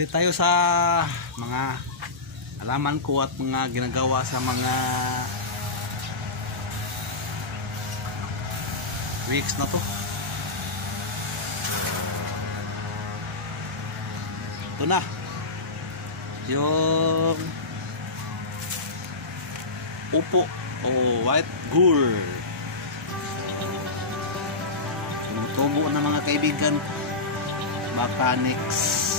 update tayo sa mga alaman ko at mga ginagawa sa mga weeks na to. Ito na yung upo o white gourd. Tumutubo na mga kaibigan, mechanics.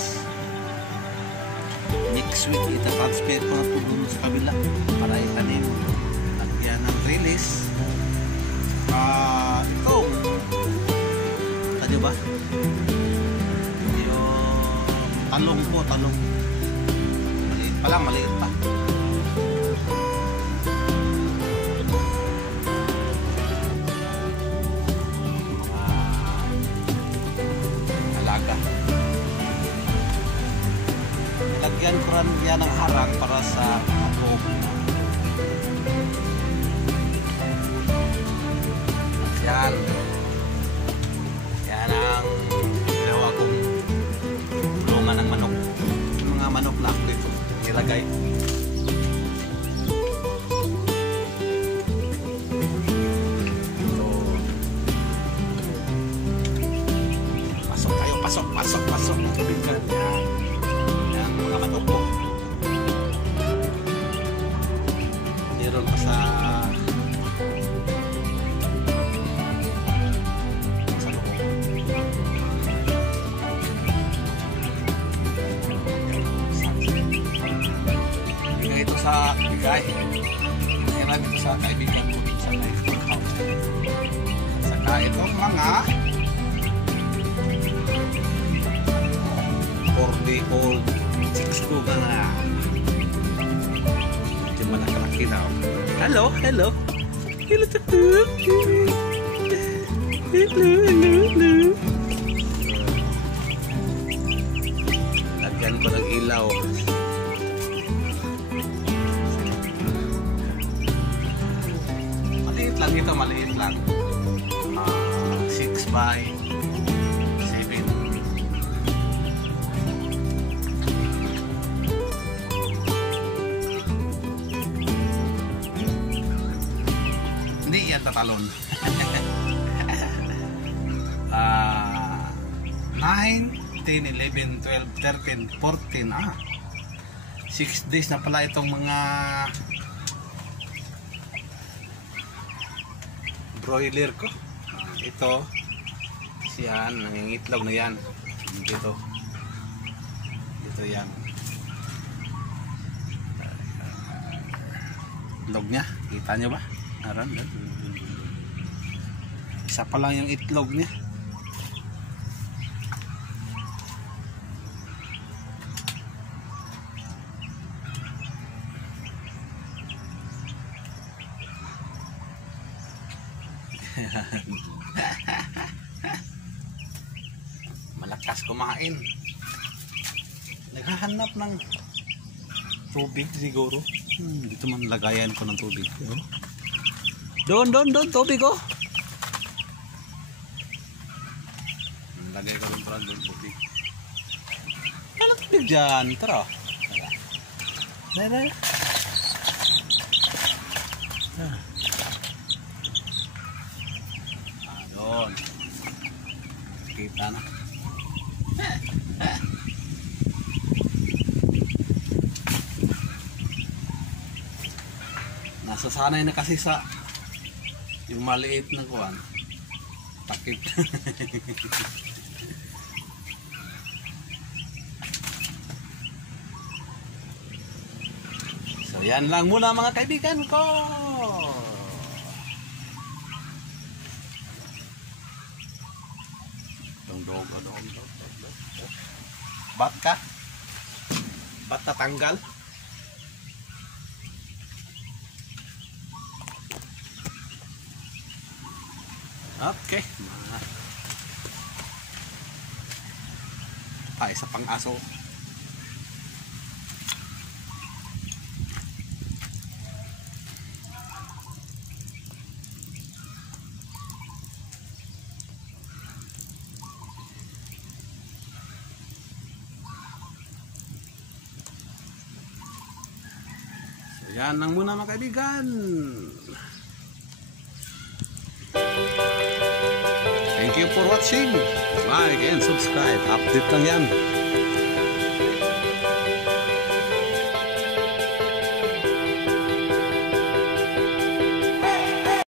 Next week ita-transfer ko na ito dun sa kabila para itanim at yan ang release. Ito tayo ba yung talong po, talong maliit pa lang, maliit pa. Alaga, lagyan ko rin yan ng harang para sa loob. Yan ang ginawa kong bulungan ng manok. Yung mga manok na ako dito nilagay. So, pasok tayo, pasok ng kaibigan. Yan mga manok po. Meron pa sa sa bigay. Kaya dito sa kaibigan ko sa Facebook house. Saka itong mga 4-day-old chicks ko na medyo malaki na. Hello, hello. Hello, hello. Hello. Lagyan ko ng ilaw. Lang ito, maliit lang. 6 by 7. Hindi yan tatalon. 9, 10, 11, 12, 13, 14. 6 days na pala itong mga broiler ko. Ito siyan, nangingitlog na yan dito yan itlog nya, kita nyo ba? Naran, isa pa lang yung itlog nya. Malakas kumain, naghahanap ng tubig siguro. Dito man lagayan ko ng tubig. Doon tubig ko. Lagay ko lang doon tubig. Ano tubig dyan? Tara. Doon. Kita na. Nasasanay na kasi sa yung maliit na kuwan. Takip. So yan lang muna mga kaibigan ko. Dong. Bat ka? Bat tatanggal? Okay. Isa pang aso. Yan lang muna mga kaibigan. Thank you for watching. Like and subscribe. Update lang yan.